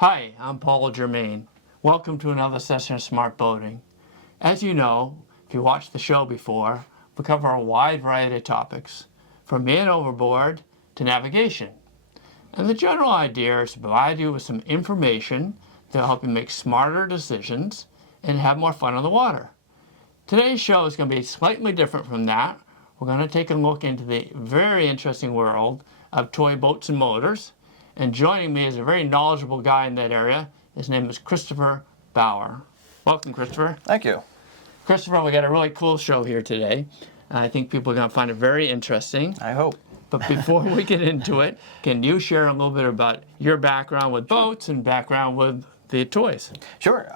Hi, I'm Paul Germain. Welcome to another session of Smart Boating. As you know, if you watched the show before, we cover a wide variety of topics, from man overboard to navigation. And the general idea is to provide you with some information to help you make smarter decisions and have more fun on the water. Today's show is going to be slightly different from that. We're going to take a look into the very interesting world of toy boats and motors. And joining me is a very knowledgeable guy in that area. His name is Christopher Bauer. Welcome, Christopher. Thank you. Christopher, we got a really cool show here today. I think people are going to find it very interesting. I hope. But before we get into it, can you share a little bit about your background with boats and background with the toys? Sure.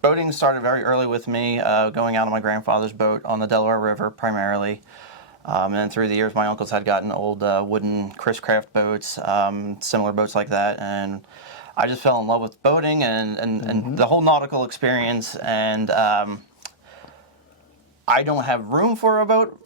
Boating started very early with me, going out on my grandfather's boat on the Delaware River primarily. And then through the years, my uncles had gotten old wooden Chris Craft boats, similar boats like that. And I just fell in love with boating and the whole nautical experience. And I don't have room for a boat,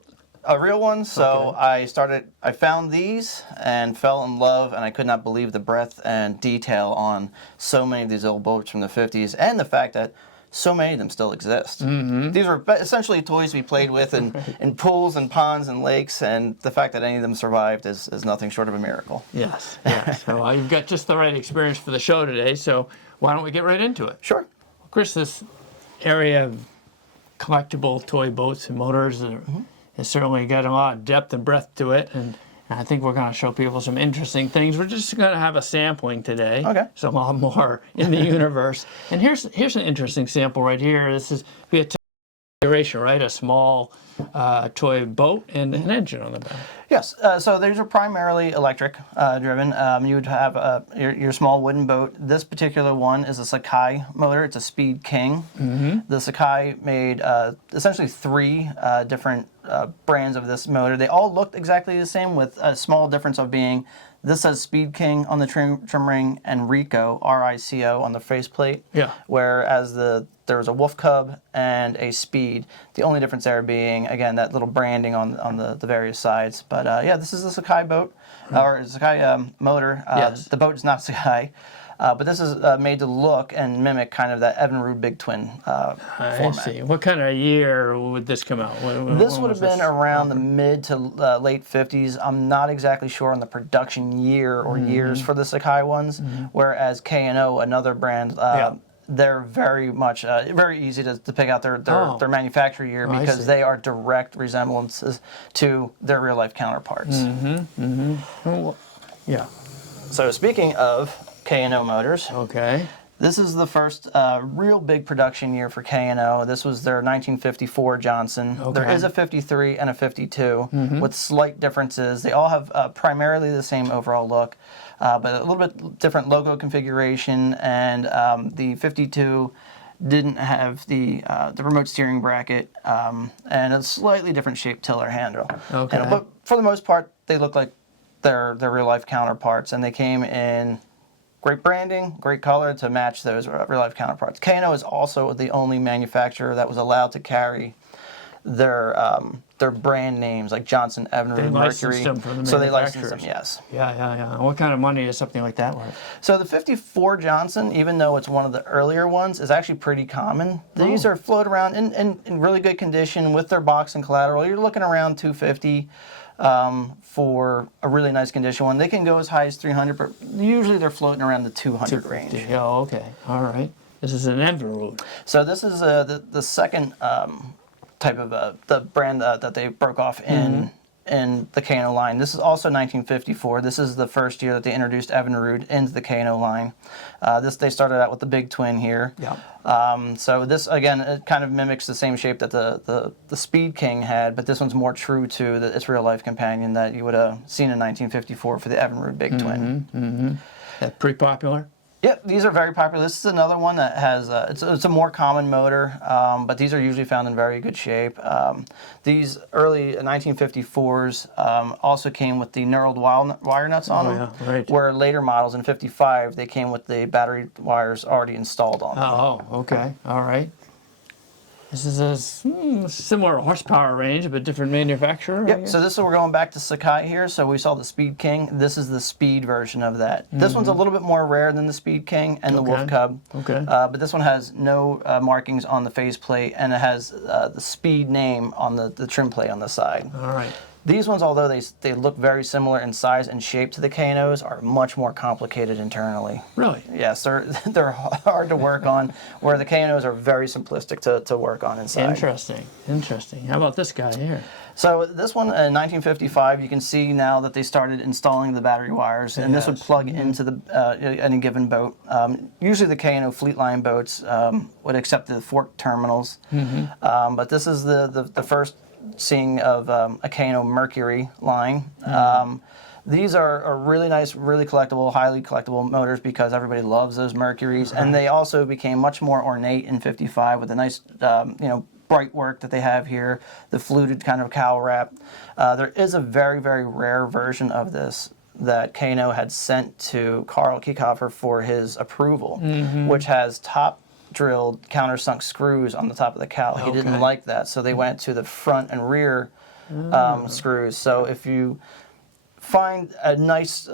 a real one, so okay. I found these and fell in love, and I could not believe the breadth and detail on so many of these old boats from the 50s, and the fact that so many of them still exist. Mm-hmm. These were essentially toys we played with in pools and ponds and lakes, and the fact that any of them survived is nothing short of a miracle. Yes, yes. So you've got just the right experience for the show today, so why don't we get right into it? Sure. Chris, this area of collectible toy boats and motors has certainly got a lot of depth and breadth to it, and I think we're going to show people some interesting things. We're just going to have a sampling today. Okay. There's a lot more in the universe. And here's an interesting sample right here. This is via configuration, right? A small toy boat and an engine on the back. Yes. So these are primarily electric driven. You would have your small wooden boat. This particular one is a Sakai motor. It's a Speed King. Mm-hmm. The Sakai made essentially three different brands of this motor. They all looked exactly the same, with a small difference of being this says Speed King on the trim ring and Rico, R-I-C-O, on the faceplate. Yeah. Whereas there was a Wolf Cub and a Speed. The only difference there being, again, that little branding on the various sides. But yeah, this is the Sakai boat, or Sakai motor. Yes. The boat is not Sakai. But this is made to look and mimic kind of that Evinrude Big Twin format. I see. What kind of year would this come out? This would have been around the mid to late 50s. I'm not exactly sure on the production year or years for the Sakai ones, whereas K&O, another brand, they're very much very easy to pick out their manufacturer year because they are direct resemblances to their real life counterparts. Well, yeah. So speaking of K&O motors. Okay. This is the first real big production year for K&O. This was their 1954 Johnson. Okay. There is a 53 and a 52 with slight differences. They all have primarily the same overall look, but a little bit different logo configuration, and the 52 didn't have the remote steering bracket and a slightly different shaped tiller handle. Okay. But for the most part, they look like their real life counterparts, and they came in great branding, great color to match those real-life counterparts. K&O is also the only manufacturer that was allowed to carry their brand names, like Johnson, Evinrude, Mercury. Them from the so they licensed them, yes. Yeah. What kind of money is something like that worth? So the 54 Johnson, even though it's one of the earlier ones, is actually pretty common. These are float around in really good condition with their box and collateral. You're looking around $250. For a really nice condition one. They can go as high as $300, but usually they're floating around the $200 range. Yeah, okay. All right. This is an Evinrude. So this is the second type of the brand that they broke off in the K&O line. This is also 1954. This is the first year that they introduced Evinrude into the K&O line. They started out with the Big Twin here. Yeah. So this, again, it kind of mimics the same shape that the Speed King had, but this one's more true to its real-life companion that you would have seen in 1954 for the Evinrude Big Twin. That's pretty popular? Yeah, these are very popular. This is another one that has, it's a more common motor, but these are usually found in very good shape. These early 1954s also came with the knurled wire nuts on them, right. Where later models in 55, they came with the battery wires already installed on them. Oh, okay. All right. This is a similar horsepower range, but different manufacturer. I Yep. guess? So this is we're going back to Sakai here. So we saw the Speed King. This is the Speed version of that. This one's a little bit more rare than the Speed King and the Wolf Cub. Okay. But this one has no markings on the faceplate, and it has the Speed name on the trim plate on the side. All right. These ones, although they look very similar in size and shape to the K&Os, are much more complicated internally. Really? Yes, they're hard to work on, where the K&Os are very simplistic to work on inside. Interesting. Interesting. How about this guy here? So this one in 1955, you can see now that they started installing the battery wires, and this would plug into any given boat. Usually the K&O Fleetline boats would accept the fork terminals, but this is the first seeing of a K&O Mercury line. These are really nice, really collectible, highly collectible motors because everybody loves those Mercuries, and they also became much more ornate in 55 with the nice, bright work that they have here, the fluted kind of cowl wrap. There is a very, very rare version of this that K&O had sent to Carl Kiekhofer for his approval, which has top drilled countersunk screws on the top of the cowl. He didn't like that, so they went to the front and rear screws. So if you find a nice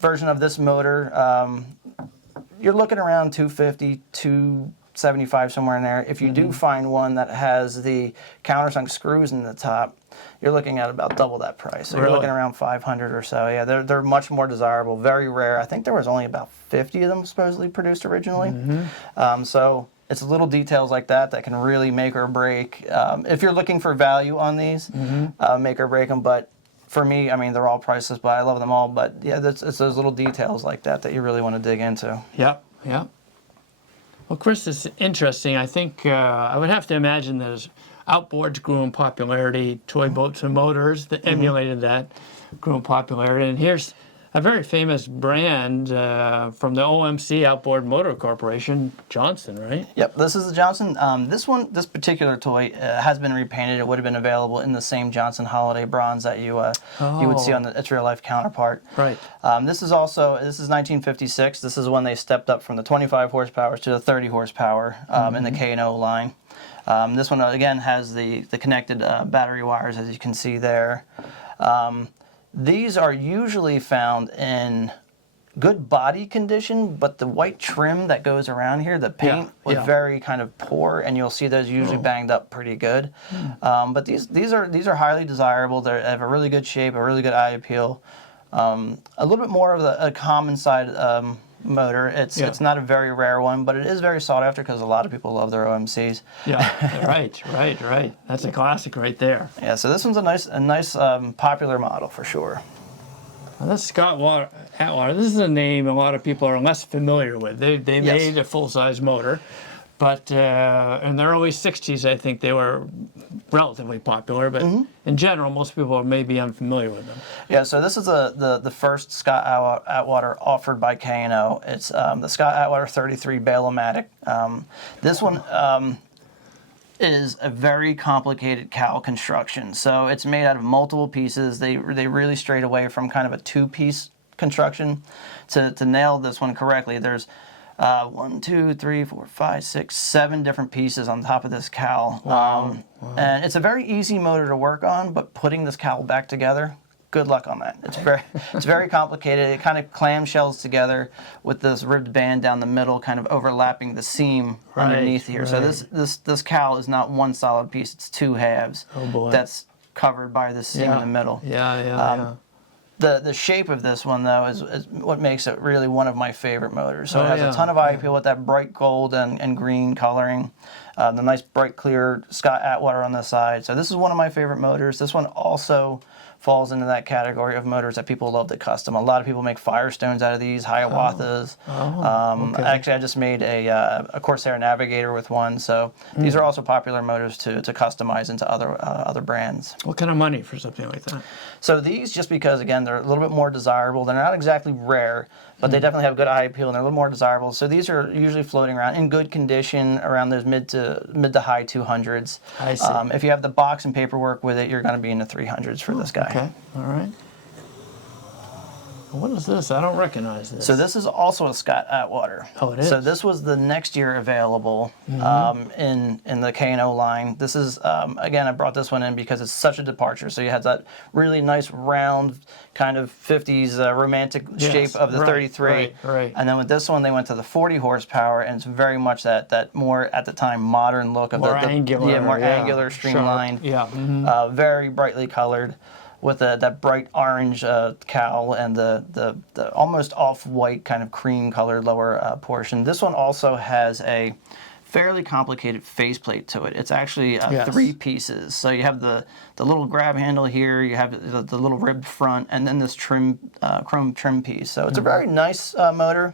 version of this motor, you're looking around 250, 275, somewhere in there. If you do find one that has the countersunk screws in the top, you're looking at about double that price. So you're looking around 500 or so. Yeah, they're much more desirable, very rare. I think there was only about 50 of them supposedly produced originally. So it's little details like that can really make or break. If you're looking for value on these, make or break them. But for me, I mean, they're all priceless, but I love them all. But yeah, it's those little details like that you really want to dig into. Yep. Well, Chris, it's interesting. I think I would have to imagine that as outboards grew in popularity, toy boats and motors that emulated that grew in popularity. And here's a very famous brand from the OMC Outboard Motor Corporation, Johnson, right? Yep, this is the Johnson. This particular toy has been repainted. It would have been available in the same Johnson Holiday bronze that you would see on its real life counterpart. Right. This is 1956. This is when they stepped up from the 25 horsepower to the 30 horsepower in the K&O line. This one again has the connected battery wires, as you can see there. These are usually found in good body condition, but the white trim that goes around here, the paint was very kind of poor, and you'll see those usually banged up pretty good. But these are highly desirable. They have a really good shape, a really good eye appeal. A little bit more of a common side motor. It's not a very rare one, but it is very sought after because a lot of people love their OMCs. Yeah, right. That's a classic right there. Yeah, so this one's a nice popular model for sure. Well, this Scott Atwater, this is a name a lot of people are less familiar with. They made a full-size motor, but in the early 60s, I think they were relatively popular, but in general, most people are maybe unfamiliar with them. Yeah, so this is the first Scott Atwater offered by K&O. It's the Scott Atwater 33 Bailomatic. This one is a very complicated cowl construction. So it's made out of multiple pieces. They really strayed away from kind of a two-piece construction to nail this one correctly. There's 1, 2, 3, 4, 5, 6, 7 different pieces on top of this cowl. Wow. And it's a very easy motor to work on, but putting this cowl back together, good luck on that. It's very complicated. It kind of clamshells together with this ribbed band down the middle, kind of overlapping the seam underneath here. So this cowl is not one solid piece; it's two halves. Oh boy! That's covered by this seam in the middle. Yeah. The shape of this one, though, is what makes it really one of my favorite motors. So it has a ton of eye appeal with that bright gold and green coloring, the nice bright clear Scott Atwater on the side. So this is one of my favorite motors. This one also falls into that category of motors that people love to custom. A lot of people make Firestones out of these, Hiawathas. Actually, I just made a Corsair Navigator with one. So these are also popular motors to customize into other brands. What kind of money for something like that? So these, just because, again, they're a little bit more desirable. They're not exactly rare, but they definitely have good eye appeal, and they're a little more desirable. So these are usually floating around in good condition around those mid to high 200s. I see. If you have the box and paperwork with it, you're going to be in the 300s for this guy. Okay, all right. What is this? I don't recognize this. So this is also a Scott Atwater. Oh, it is? So this was the next year available in the K&O line. This is, again, I brought this one in because it's such a departure. So you had that really nice round kind of 50s romantic shape of the 33. Right. And then with this one, they went to the 40 horsepower, and it's very much that more, at the time, modern look of more angular. Yeah, more angular, streamlined. Sharp. Yeah. Very brightly colored, with that bright orange cowl and the almost off-white kind of cream-colored lower portion. This one also has a fairly complicated faceplate to it. It's actually three pieces. So you have the little grab handle here, you have the little ribbed front, and then this trim chrome trim piece. So it's a very nice motor.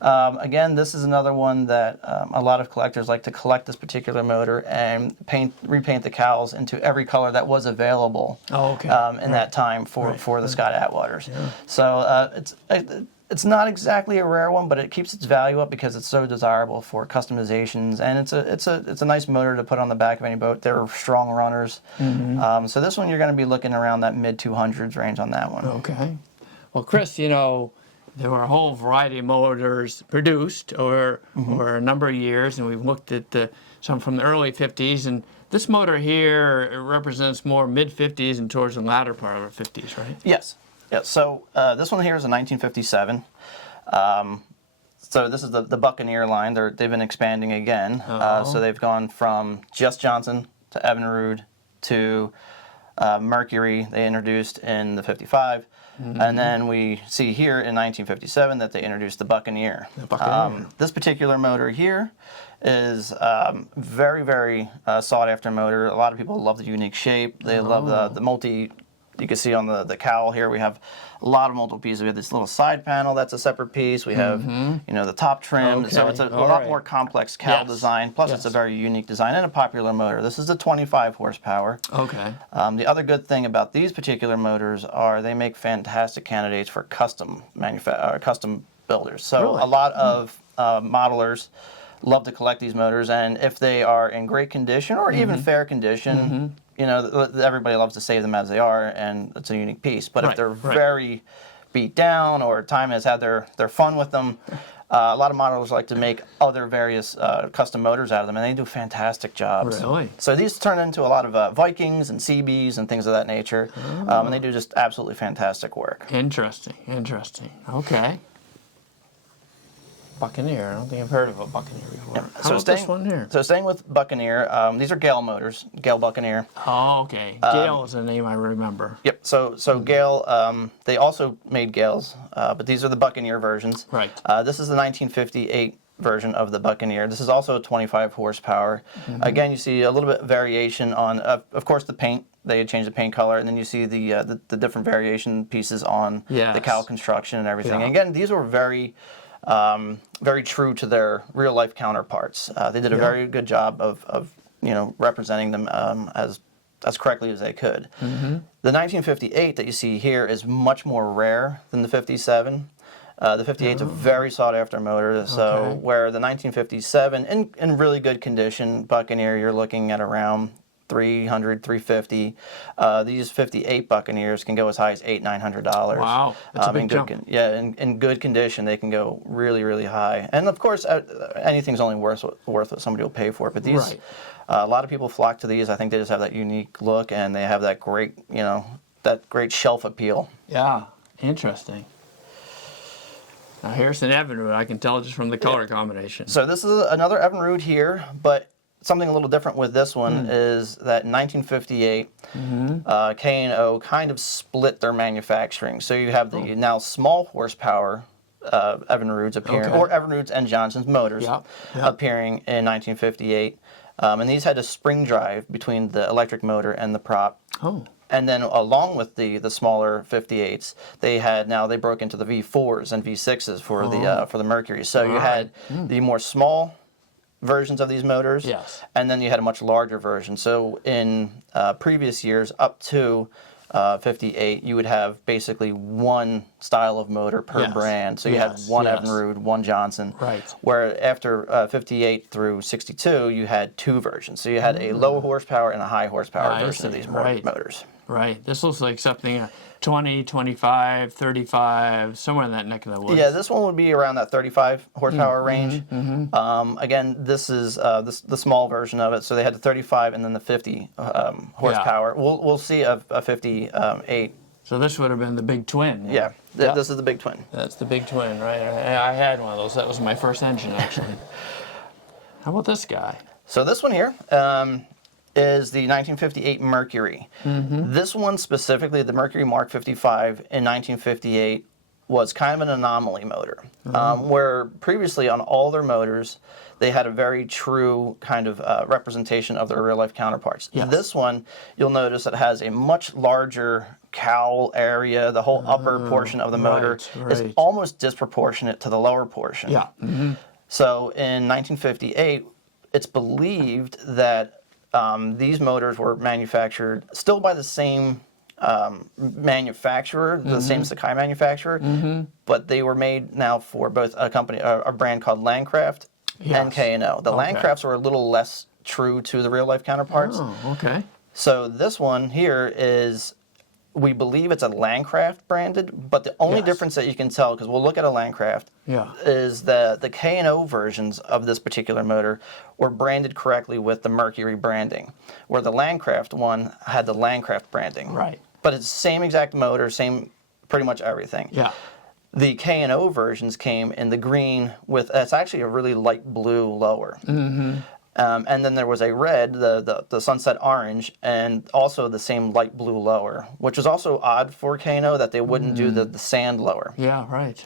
Again, this is another one that a lot of collectors like to collect this particular motor and repaint the cowls into every color that was available in that time for the Scott Atwaters. Yeah. So it's not exactly a rare one, but it keeps its value up because it's so desirable for customizations, and it's a nice motor to put on the back of any boat. They're strong runners. So this one you're going to be looking around that mid 200s range on that one. Okay. Well, Chris, there were a whole variety of motors produced over a number of years, and we've looked at some from the early 50s, and this motor here represents more mid 50s and towards the latter part of the 50s, right? Yes. Yeah, so this one here is a 1957. So this is the Buccaneer line. They've been expanding again. So they've gone from just Johnson to Evinrude to Mercury they introduced in the 55. And then we see here in 1957 that they introduced the Buccaneer. This particular motor here is very, very sought after motor. A lot of people love the unique shape. They love the multi... You can see on the cowl here we have a lot of multiple pieces. We have this little side panel that's a separate piece. We have the top trim. So it's a lot more complex cowl design. Plus it's a very unique design and a popular motor. This is the 25 horsepower. Okay. The other good thing about these particular motors are they make fantastic candidates for custom builders. So a lot of modelers love to collect these motors, and if they are in great condition or even fair condition, everybody loves to save them as they are, and it's a unique piece. But if they're very beat down or time has had their fun with them, a lot of modelers like to make other various custom motors out of them, and they do fantastic jobs. Really? So these turn into a lot of Vikings and CBs and things of that nature, and they do just absolutely fantastic work. Interesting. Okay. Buccaneer. I don't think I've heard of a Buccaneer before. Yeah. How about this one here? So staying with Buccaneer, these are Gale motors, Gale Buccaneer. Oh, okay. Gale is a name I remember. Yep. So Gale, they also made Gales, but these are the Buccaneer versions. Right. This is the 1958 version of the Buccaneer. This is also a 25 horsepower. Again, you see a little bit of variation on, of course, the paint. They had changed the paint color, and then you see the different variation pieces on the cowl construction and everything. Yeah. And again, these were very true to their real life counterparts. They did a very good job of representing them as correctly as they could. The 1958 that you see here is much more rare than the 57. The 58 is a very sought after motor. So where the 1957 in really good condition Buccaneer, you're looking at around 300, 350. These 58 Buccaneers can go as high as $800-900. Wow, that's a big jump. In good condition, they can go really, really high. And of course, anything's only worth what somebody will pay for it. But these, a lot of people flock to these. I think they just have that unique look, and they have that great, that great shelf appeal. Yeah, interesting. Now here's an Evinrude. I can tell just from the color combination. So this is another Evinrude here, but something a little different with this one is that in 1958, K&O kind of split their manufacturing. So you have the now small horsepower Evinrudes appearing, or Evinrudes and Johnson's motors appearing in 1958. And these had a spring drive between the electric motor and the prop. And then along with the smaller 58s, they broke into the V4s and V6s for the Mercury. So you had the more small versions of these motors, and then you had a much larger version. So in previous years, up to 58, you would have basically one style of motor per brand. So you had one Evinrude, one Johnson. Where after 58 through 62, you had two versions. So you had a low horsepower and a high horsepower version of these motors. right. This looks like something 20, 25, 35, somewhere in that neck of the woods. Yeah, this one would be around that 35 horsepower range. Again, this is the small version of it. So they had the 35 and then the 50 horsepower. We'll see a 58. So this would have been the big twin. Yeah, this is the big twin. That's the big twin, right? I had one of those. That was my first engine, actually. How about this guy? So this one here is the 1958 Mercury. This one specifically, the Mercury Mark 55 in 1958, was kind of an anomaly motor, where previously on all their motors, they had a very true kind of representation of their real-life counterparts. Yes. This one, you'll notice it has a much larger cowl area. The whole upper portion of the motor is almost disproportionate to the lower portion. Yeah. So in 1958, it's believed that these motors were manufactured still by the same manufacturer, the same Sakai manufacturer, but they were made now for both a brand called Landcraft and K&O. The Landcrafts are a little less true to the real life counterparts. Oh, okay. So this one here is, we believe it's a Landcraft branded, but the only difference that you can tell, because we'll look at a Landcraft, is the K&O versions of this particular motor were branded correctly with the Mercury branding, where the Landcraft one had the Landcraft branding. Right. But it's the same exact motor, same pretty much everything. Yeah. The K&O versions came in the green with, it's actually a really light blue lower. And then there was a red, the sunset orange, and also the same light blue lower, which was also odd for K&O that they wouldn't do the sand lower. Yeah, right.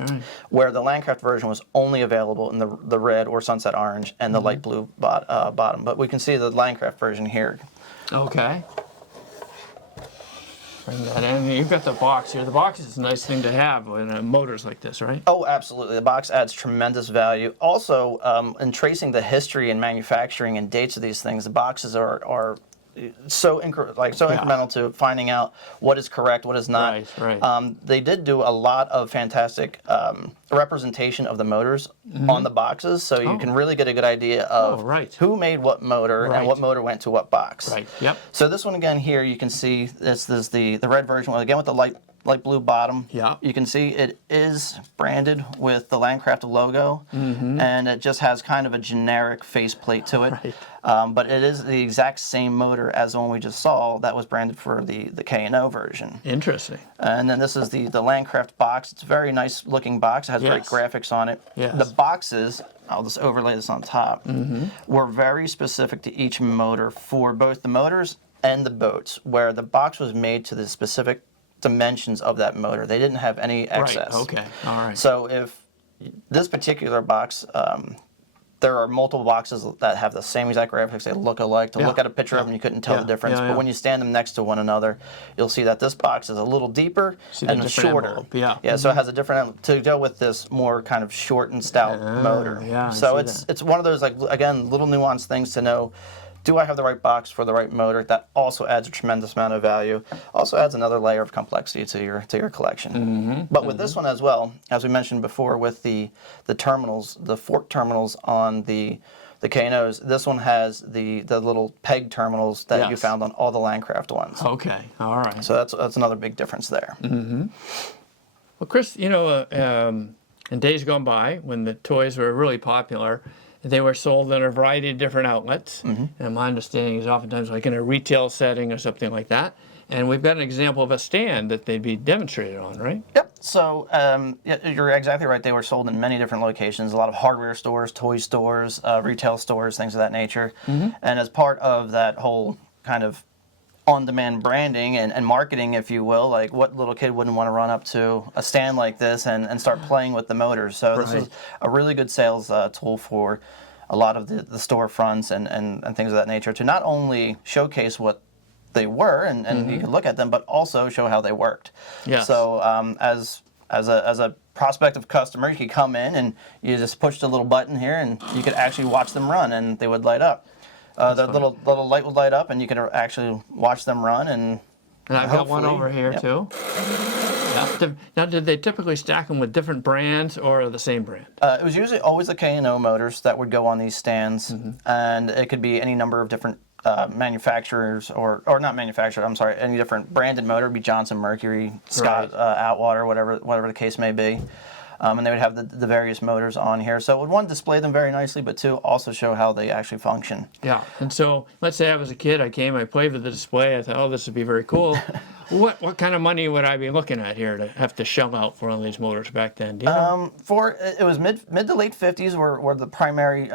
Where the Landcraft version was only available in the red or sunset orange and the light blue bottom. But we can see the Landcraft version here. Okay. Bring that in. You've got the box here. The box is a nice thing to have in motors like this, right? Oh, absolutely. The box adds tremendous value. Also, in tracing the history and manufacturing and dates of these things, the boxes are so incremental to finding out what is correct, what is not. Right. They did do a lot of fantastic representation of the motors on the boxes, so you can really get a good idea of who made what motor and what motor went to what box. Right. Yep. So this one again here, you can see this is the red version, again with the light blue bottom. Yeah. You can see it is branded with the Landcraft logo, and it just has kind of a generic faceplate to it. Right. But it is the exact same motor as the one we just saw that was branded for the K&O version. Interesting. And then this is the Landcraft box. It's a very nice looking box. It has great graphics on it. Yes. The boxes, I'll just overlay this on top, were very specific to each motor for both the motors and the boats, where the box was made to the specific dimensions of that motor. They didn't have any excess. Right. Okay. All right. So if this particular box, there are multiple boxes that have the same exact graphics. They look alike. To look at a picture of them, you couldn't tell the difference. But when you stand them next to one another, you'll see that this box is a little deeper and shorter. Envelope. Yeah. Yeah. So it has a different to go with this more kind of short and stout motor. Yeah. So it's one of those, like, again, little nuanced things to know. Do I have the right box for the right motor? That also adds a tremendous amount of value. Also adds another layer of complexity to your collection. But with this one as well, as we mentioned before, with the terminals, the fork terminals on the K&Os, this one has the little peg terminals that you found on all the Landcraft ones. Okay. All right. So that's another big difference there. Well, Chris, in days gone by, when the toys were really popular, they were sold in a variety of different outlets. And my understanding is oftentimes like in a retail setting or something like that. And we've got an example of a stand that they'd be demonstrated on, right? Yep. So you're exactly right. They were sold in many different locations, a lot of hardware stores, toy stores, retail stores, things of that nature. And as part of that whole kind of on-demand branding and marketing, if you will, like what little kid wouldn't want to run up to a stand like this and start playing with the motors. So this is a really good sales tool for a lot of the storefronts and things of that nature, to not only showcase what they were and you could look at them, but also show how they worked. Yes. So as a prospective customer, you could come in and you just push the little button here and you could actually watch them run and they would light up. The little light would light up, and you could actually watch them run. And I've got one over here too. Yeah. Now, did they typically stack them with different brands or the same brand? It was usually always the K&O motors that would go on these stands, and it could be any number of different manufacturers or not manufacturers, I'm sorry, any different branded motor, would be Johnson, Mercury, Scott, Right. Outwater, whatever the case may be. And they would have the various motors on here. So it would, one, display them very nicely, but two, also show how they actually function. Yeah, and so let's say I was a kid, I played with the display, I thought, oh, this would be very cool. What kind of money would I be looking at here to have to shell out for one of these motors back then? Do you know? It was mid to late 50s were the primary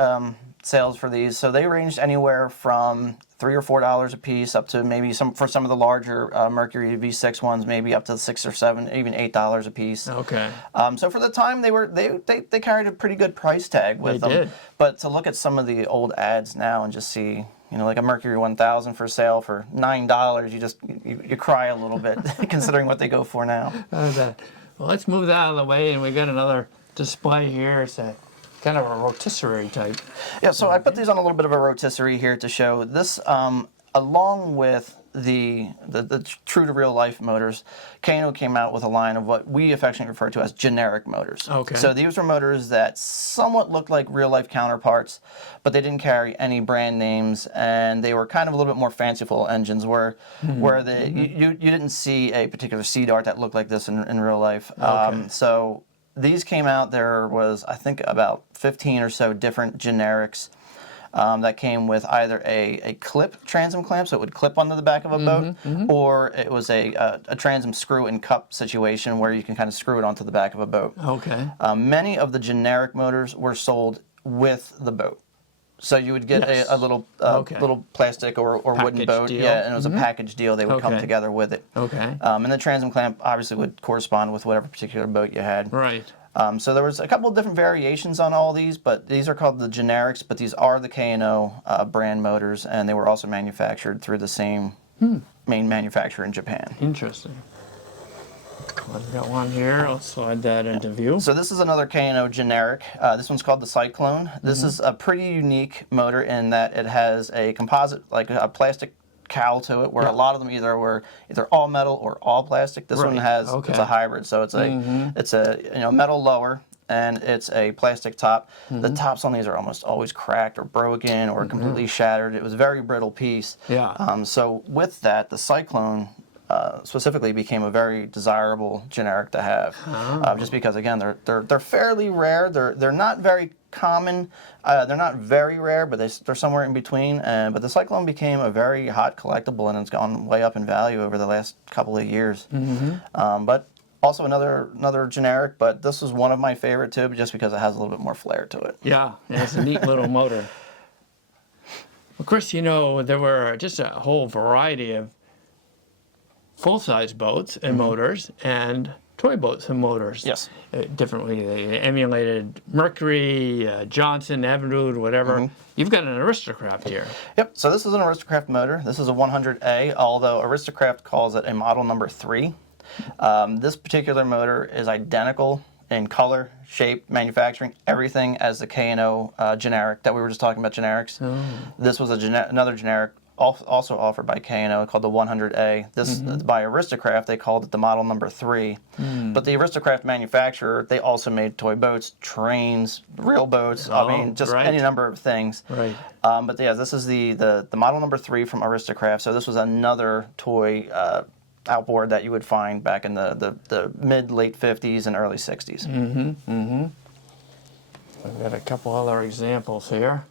sales for these. So they ranged anywhere from $3 or $4 a piece up to maybe for some of the larger Mercury V6 ones, maybe up to $6 or $7, even $8 a piece. Okay. So for the time, they carried a pretty good price tag with them. They did. But to look at some of the old ads now and just see, like a Mercury 1000 for sale for $9, you cry a little bit considering what they go for now. Well, let's move that out of the way, and we got another display here. It's a kind of a rotisserie type. Yeah, so I put these on a little bit of a rotisserie here to show this, along with the true to real life motors. K&O came out with a line of what we affectionately refer to as generic motors. Okay. So these were motors that somewhat looked like real life counterparts, but they didn't carry any brand names, and they were kind of a little bit more fanciful engines where you didn't see a particular sea dart that looked like this in real life. Okay. So these came out, there was, I think, about 15 or so different generics that came with either a clip transom clamp, so it would clip onto the back of a boat, or it was a transom screw and cup situation where you can kind of screw it onto the back of a boat. Okay. Many of the generic motors were sold with the boat. So you would get Yes. a little little plastic or wooden Package boat, deal. and it was a package deal. They would come Okay. together with it. Okay. And the transom clamp obviously would correspond with whatever particular boat you had. Right. So there was a couple of different variations on all these, but these are called the generics, but these are the K&O brand motors, and they were also manufactured through the same main manufacturer in Japan. Interesting. I've got one here. I'll slide that into view. So this is another K&O generic. This one's called the Cyclone. This is a pretty unique motor in that it has a composite, like a plastic cowl to it, where a lot of them either all metal or all plastic. This one Right. has Okay. it's a hybrid, so it's a metal lower and it's a plastic top. The tops on these are almost always cracked or broken or completely shattered. It was a very brittle piece. Yeah. So with that, the Cyclone specifically became a very desirable generic to have, just because again they're fairly rare. They're not very common. They're not very rare, but they're somewhere in between. But the Cyclone became a very hot collectible, and it's gone way up in value over the last couple of years. But also another generic, but this is one of my favorite too, just because it has a little bit more flair to it. Yeah, and it's a neat little motor. Well, Chris, there were just a whole variety of full-size boats and motors and toy boats and motors. Yes. Differently. They emulated Mercury, Johnson, Evinrude, whatever. You've got an Aristocraft here. Yep, so this is an Aristocraft motor. This is a 100A, although Aristocraft calls it a model number 3. This particular motor is identical in color, shape, manufacturing, everything as the K&O generic that we were just talking about, generics. This was another generic also offered by K&O called the 100A. This by Aristocraft, they called it the model number 3. But the Aristocraft manufacturer, they also made toy boats, trains, real boats, just right. any number of things. Right. But yeah, this is the model number 3 from Aristocraft. So this was another toy outboard that you would find back in the mid-late 50s and early 60s. I've got a couple other examples here.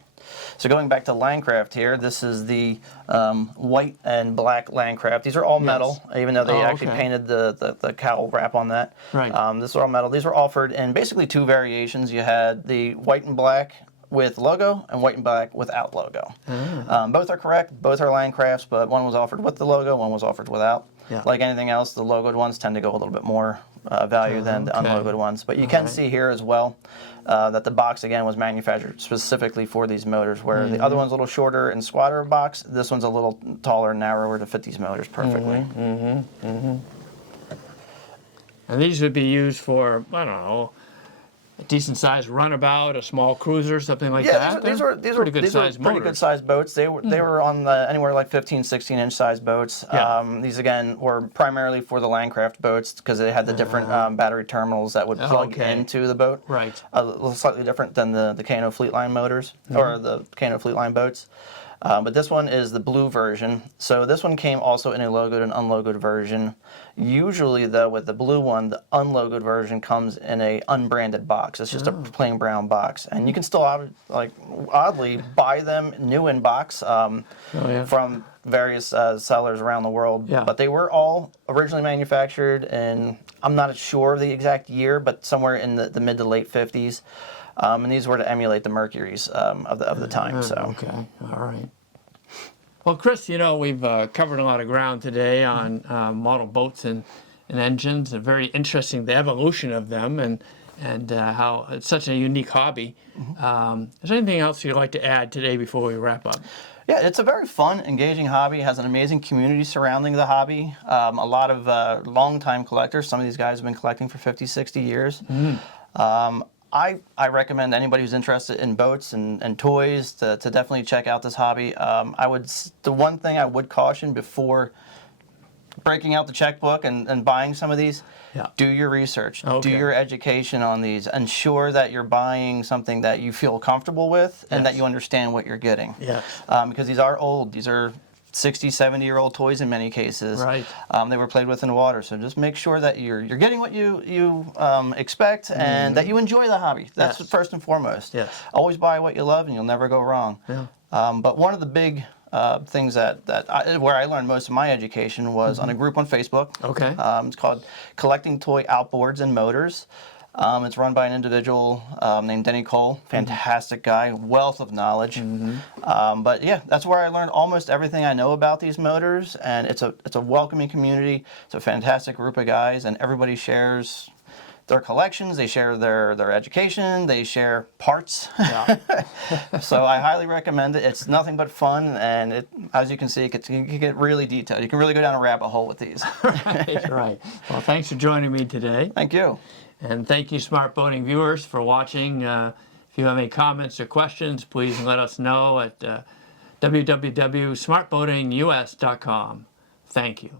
So going back to Landcraft here, this is the white and black Landcraft. These are all metal, even though they actually painted the cowl wrap on that. Right. This is all metal. These were offered in basically 2 variations. You had the white and black with logo and white and black without logo. Both are correct. Both are Landcrafts, but one was offered with the logo, one was offered without. Yeah. Like anything else, the logoed ones tend to go a little bit more value than the unlogoed ones. But you can see here as well that the box, again, was manufactured specifically for these motors, where the other one's a little shorter and squatter box. This one's a little taller and narrower to fit these motors perfectly. And these would be used for, I don't know, a decent-sized runabout, a small cruiser, something like that. These were pretty good sized boats. They were on anywhere like 15, 16-inch sized boats. Yeah. These again were primarily for the Landcraft boats because they had the different battery terminals that would plug into the boat. Right. A little slightly different than the K&O Fleetline motors or the K&O Fleetline boats. But this one is the blue version. So this one came also in a logoed and unlogoed version. Usually, though, with the blue one, the unlogoed version comes in a unbranded box. It's just a plain brown box, and you can still oddly buy them new in box from various sellers around the world. Yeah. But they were all originally manufactured in, I'm not sure of the exact year, but somewhere in the mid to late 50s. And these were to emulate the Mercuries of the time. So Okay, all right. Well, Chris, we've covered a lot of ground today on model boats and engines. And very interesting, the evolution of them and how it's such a unique hobby. Is there anything else you'd like to add today before we wrap up? yeah, it's a very fun, engaging hobby. It has an amazing community surrounding the hobby. A lot of longtime collectors. Some of these guys have been collecting for 50, 60 years. I recommend anybody who's interested in boats and toys to definitely check out this hobby. The one thing I would caution before breaking out the checkbook and buying some of these, do your research, do your education on these, ensure that you're buying something that you feel comfortable with and that you understand what you're getting. Yes. Because these are old. These are 60, 70-year-old toys in many cases. Right. They were played with in water, so just make sure that you're getting what you expect and that you enjoy the hobby. That's first and foremost. Yes. Always buy what you love, and you'll never go wrong. Yeah. But one of the big things where I learned most of my education was on a group on Facebook. Okay. It's called Collecting Toy Outboards and Motors. It's run by an individual named Denny Cole. Fantastic guy, wealth of knowledge. But yeah, that's where I learned almost everything I know about these motors, and it's a welcoming community. It's a fantastic group of guys, and everybody shares their collections. They share their education. They share parts. Yeah. So I highly recommend it. It's nothing but fun, and as you can see, it can get really detailed. You can really go down a rabbit hole with these. Right. Well, thanks for joining me today. Thank you. And thank you, Smart Boating viewers, for watching. If you have any comments or questions, please let us know at www.smartboatingus.com. Thank you.